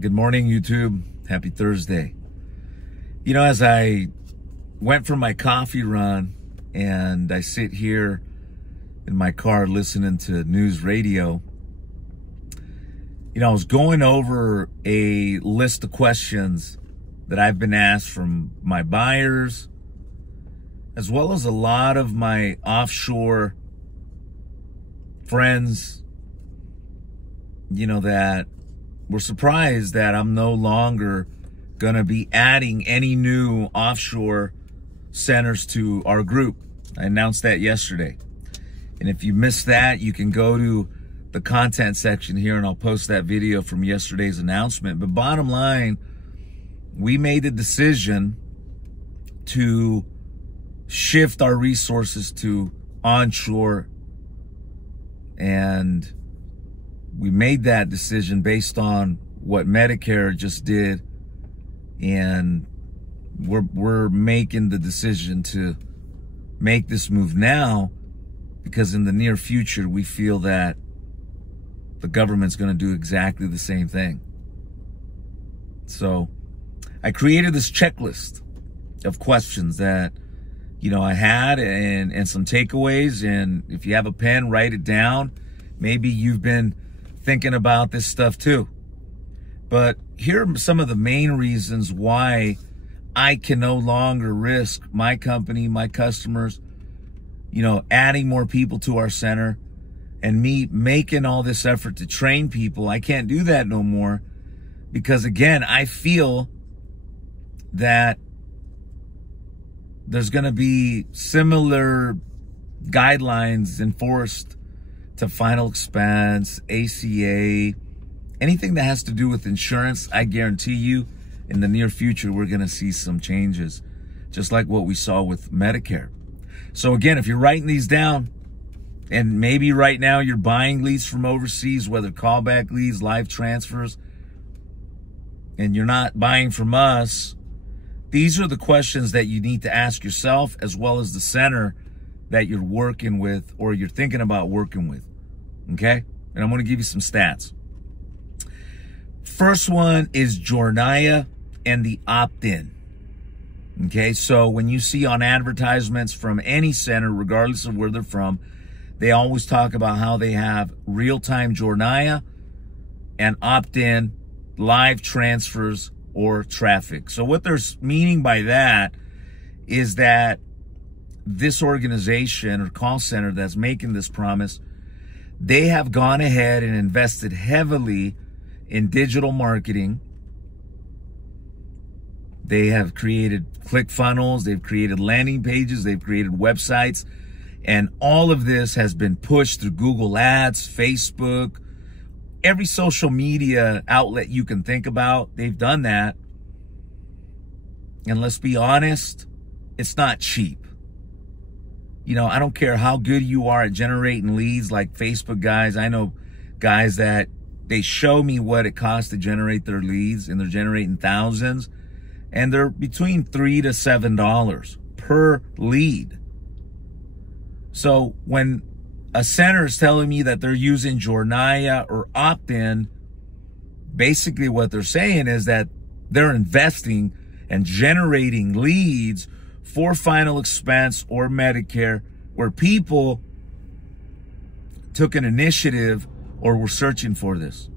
Good morning, YouTube. Happy Thursday. You know, as I went for my coffee run and I sit here in my car listening to news radio, you know, I was going over a list of questions that I've been asked from my buyers, as well as a lot of my offshore friends, you know, that were surprised that I'm no longer going to be adding any new offshore centers to our group. I announced that yesterday. And if you missed that, you can go to the content section here and I'll post that video from yesterday's announcement. But bottom line, we made the decision to shift our resources to onshore, and we made that decision based on what Medicare just did, and we're making the decision to make this move now because in the near future we feel that the government's going to do exactly the same thing. So I created this checklist of questions that, you know, I had and some takeaways, and if you have a pen, write it down. Maybe you've been thinking about this stuff too. But here are some of the main reasons why I can no longer risk my company, my customers, you know, adding more people to our center and me making all this effort to train people. I can't do that no more because, again, I feel that there's going to be similar guidelines enforced to final expense, ACA, anything that has to do with insurance. I guarantee you in the near future, we're going to see some changes, just like what we saw with Medicare. So again, if you're writing these down, and maybe right now you're buying leads from overseas, whether callback leads, live transfers, and you're not buying from us, these are the questions that you need to ask yourself as well as the center that you're working with or you're thinking about working with, okay? And I'm going to give you some stats. First one is Jornaya and the opt-in, okay? So when you see on advertisements from any center, regardless of where they're from, they always talk about how they have real-time Jornaya and opt-in live transfers or traffic. So what they're meaning by that is that this organization or call center that's making this promise, they have gone ahead and invested heavily in digital marketing. They have created ClickFunnels, they've created landing pages, they've created websites, and all of this has been pushed through Google Ads, Facebook, every social media outlet you can think about. They've done that. And let's be honest, it's not cheap. You know, I don't care how good you are at generating leads like Facebook guys. I know guys that they show me what it costs to generate their leads, and they're generating thousands, and they're between $3 to $7 per lead. So when a center is telling me that they're using Jornaya or opt-in, basically what they're saying is that they're investing and generating leads for final expense or Medicare, where people took an initiative or were searching for this.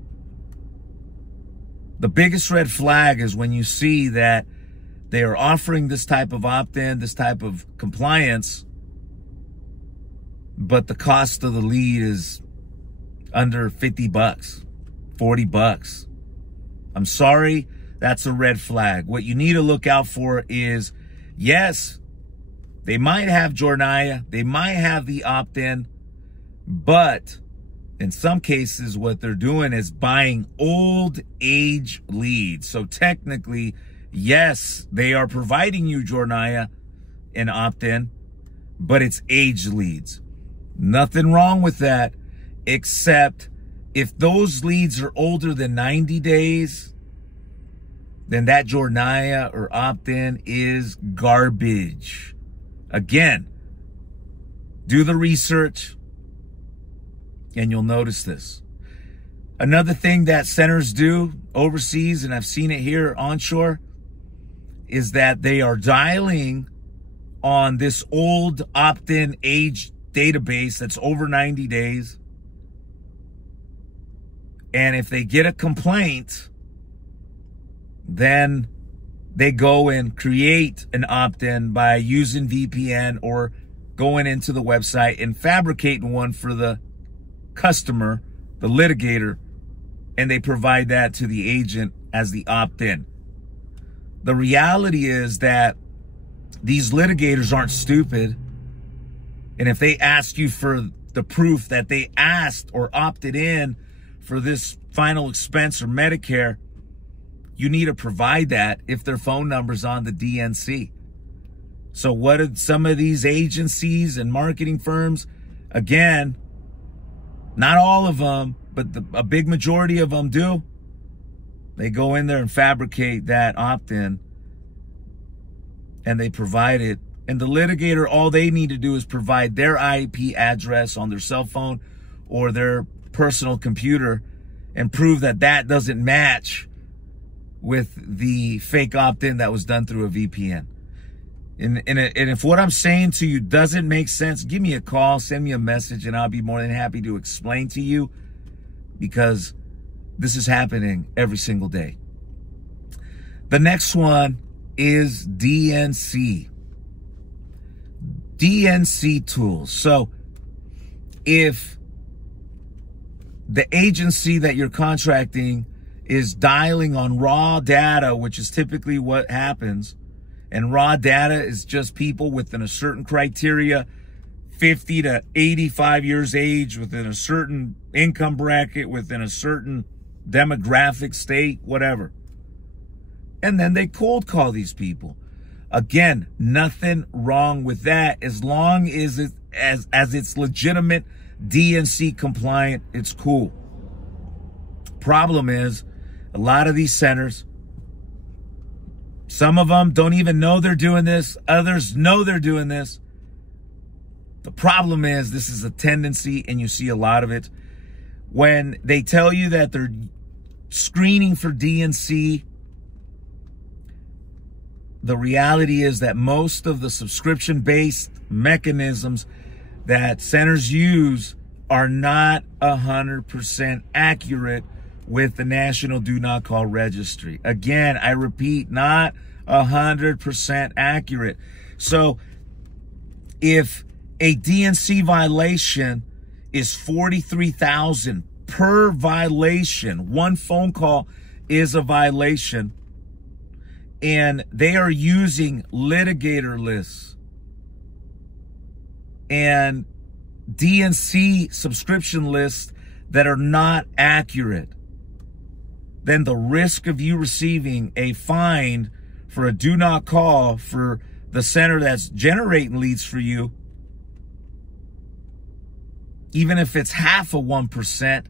The biggest red flag is when you see that they are offering this type of opt-in, this type of compliance, but the cost of the lead is under 50 bucks, 40 bucks. I'm sorry, that's a red flag. What you need to look out for is, yes, they might have Jornaya, they might have the opt-in, but in some cases, what they're doing is buying old age leads. So technically, yes, they are providing you Jornaya and opt-in, but it's age leads. Nothing wrong with that, except if those leads are older than 90 days, then that Jornaya or opt-in is garbage. Again, do the research and you'll notice this. Another thing that centers do overseas, and I've seen it here onshore, is that they are dialing on this old opt-in age database that's over 90 days. And if they get a complaint, then they go and create an opt-in by using VPN or going into the website and fabricating one for the customer, the litigator, and they provide that to the agent as the opt-in. The reality is that these litigators aren't stupid. And if they ask you for the proof that they asked or opted in for this final expense or Medicare, you need to provide that if their phone number's on the DNC. So what did some of these agencies and marketing firms, again, not all of them, but a big majority of them do? They go in there and fabricate that opt-in and they provide it. And the litigator, all they need to do is provide their IP address on their cell phone or their personal computer and prove that that doesn't match with the fake opt-in that was done through a VPN. And if what I'm saying to you doesn't make sense, give me a call, send me a message, and I'll be more than happy to explain to you, because this is happening every single day. The next one is DNC. DNC tools. So if the agency that you're contracting is dialing on raw data, which is typically what happens, and raw data is just people within a certain criteria, 50 to 85 years age, within a certain income bracket, within a certain demographic state, whatever. And then they cold call these people. Again, nothing wrong with that as long as it's legitimate, DNC compliant, it's cool. Problem is, a lot of these centers, some of them don't even know they're doing this. Others know they're doing this. The problem is, this is a tendency, and you see a lot of it. When they tell you that they're screening for DNC, the reality is that most of the subscription-based mechanisms that centers use are not 100% accurate with the National Do Not Call Registry. Again, I repeat, not 100% accurate. So if a DNC violation is $43,000 per violation, one phone call is a violation, and they are using litigator lists and DNC subscription lists that are not accurate, then the risk of you receiving a fine for a do not call for the center that's generating leads for you, even if it's half of 1%,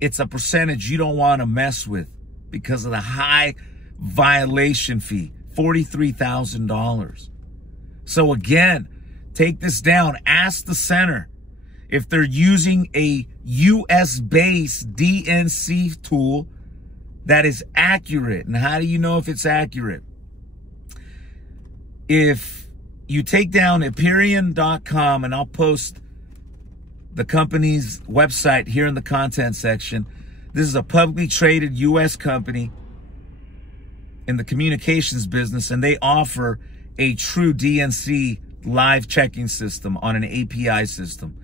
it's a percentage you don't want to mess with because of the high violation fee, $43,000. So again, take this down. Ask the center if they're using a US-based DNC tool that is accurate. And how do you know if it's accurate? If you take down Empyrean.com, and I'll post the company's website here in the content section. This is a publicly traded US company in the communications business, and they offer a true DNC live checking system on an API system.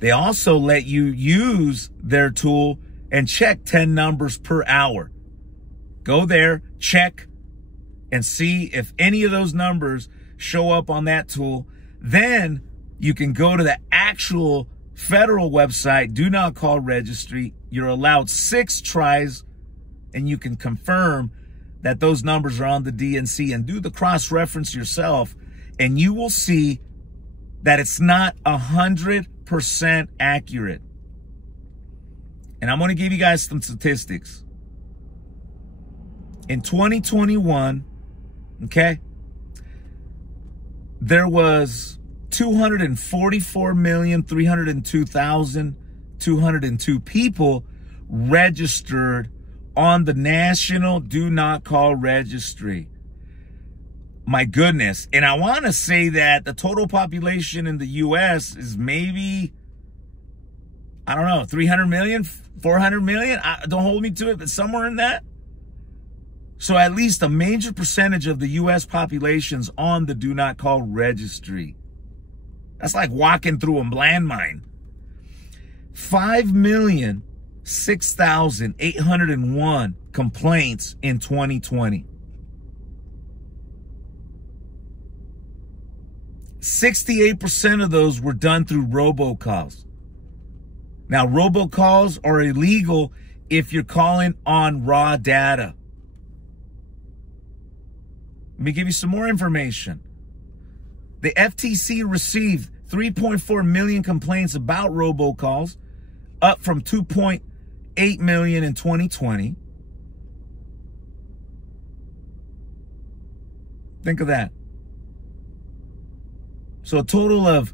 They also let you use their tool and check 10 numbers per hour. Go there, check, and see if any of those numbers show up on that tool. Then you can go to the actual federal website, Do Not Call Registry. You're allowed 6 tries, and you can confirm that those numbers are on the DNC and do the cross-reference yourself, and you will see that it's not 100% accurate. And I'm going to give you guys some statistics. In 2021, okay, there was 244,302,202 people registered on the National Do Not Call Registry. My goodness. And I want to say that the total population in the U.S. is maybe, I don't know, 300 million, 400 million. Don't hold me to it, but somewhere in that. So at least a major percentage of the U.S. population's on the Do Not Call Registry. That's like walking through a landmine. 5,006,801 complaints in 2020. 68% of those were done through robocalls. Now, robocalls are illegal if you're calling on raw data. Let me give you some more information. The FTC received 3.4 million complaints about robocalls, up from 2.8 million in 2020. Think of that. So a total of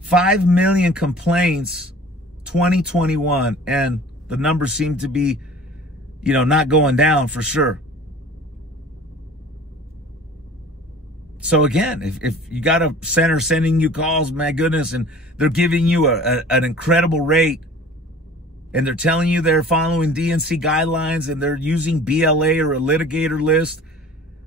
5 million complaints 2021, and the numbers seem to be, not going down for sure. So again, if you got a center sending you calls, my goodness, and they're giving you an incredible rate, and they're telling you they're following DNC guidelines and they're using BLA or a litigator list,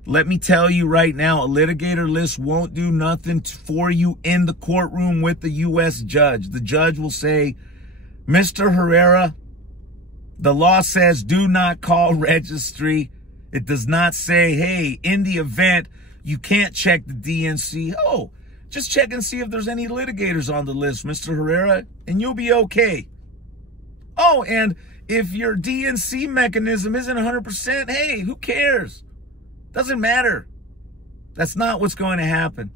let me tell you right now, a litigator list won't do nothing for you in the courtroom with the U.S. judge. The judge will say, Mr. Herrera, the law says do not call registry. It does not say, hey, in the event you can't check the DNC. Oh, just check and see if there's any litigators on the list, Mr. Herrera, and you'll be okay. Oh, and if your DNC mechanism isn't 100%, hey, who cares? Doesn't matter. That's not what's going to happen.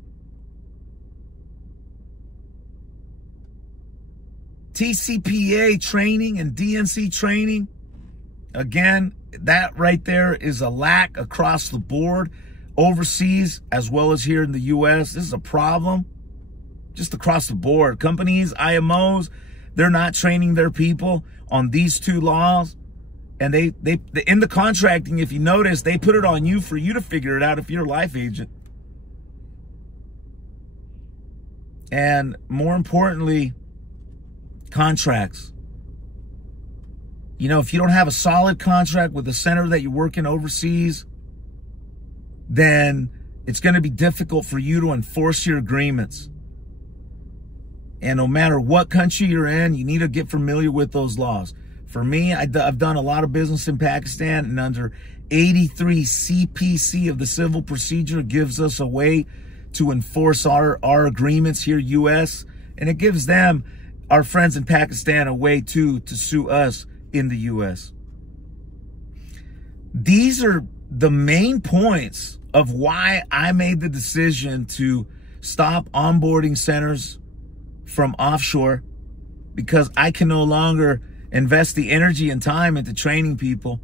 TCPA training and DNC training, again, that right there is a lack across the board, overseas as well as here in the U.S. This is a problem just across the board. Companies, IMOs, they're not training their people on these two laws. And they in the contracting, if you notice, they put it on you for you to figure it out if you're a life agent. And more importantly, contracts. If you don't have a solid contract with the center that you're working overseas, then it's going to be difficult for you to enforce your agreements. And no matter what country you're in, you need to get familiar with those laws. For me, I've done a lot of business in Pakistan, and under 83 CPC of the Civil Procedure gives us a way to enforce our agreements here, U.S., and it gives them, our friends in Pakistan, a way to sue us in the U.S. These are the main points of why I made the decision to stop onboarding centers from offshore, because I can no longer invest the energy and time into training people.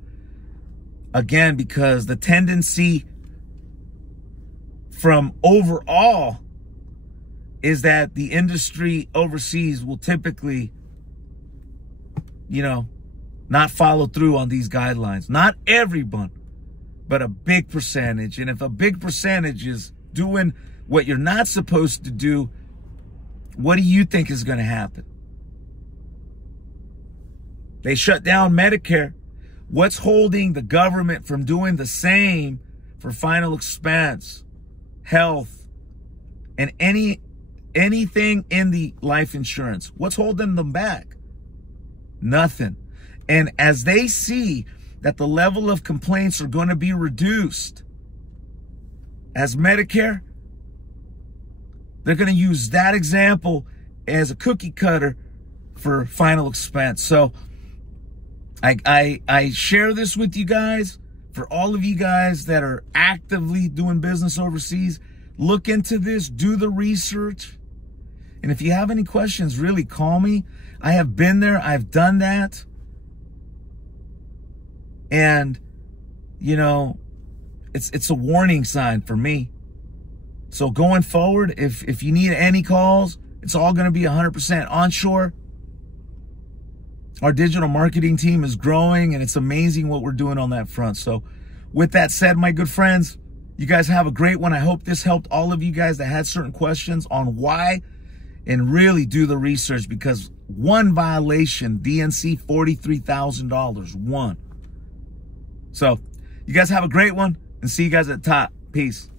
Again, because the tendency from overall is that the industry overseas will typically, not follow through on these guidelines. Not everyone, but a big percentage. And if a big percentage is doing what you're not supposed to do, what do you think is going to happen? They shut down Medicare. What's holding the government from doing the same for final expense, health, and anything in the life insurance? What's holding them back? Nothing. And as they see that the level of complaints are going to be reduced as Medicare, they're going to use that example as a cookie cutter for final expense. So I share this with you guys, for all of you guys that are actively doing business overseas. Look into this, do the research. And if you have any questions, really call me. I have been there, I've done that. And, it's a warning sign for me. So going forward, if you need any calls, it's all going to be 100% onshore. Our digital marketing team is growing, and it's amazing what we're doing on that front. So with that said, my good friends, you guys have a great one. I hope this helped all of you guys that had certain questions on why, and really do the research, because one violation, DNC, $43,000, one. So you guys have a great one, and see you guys at the top. Peace.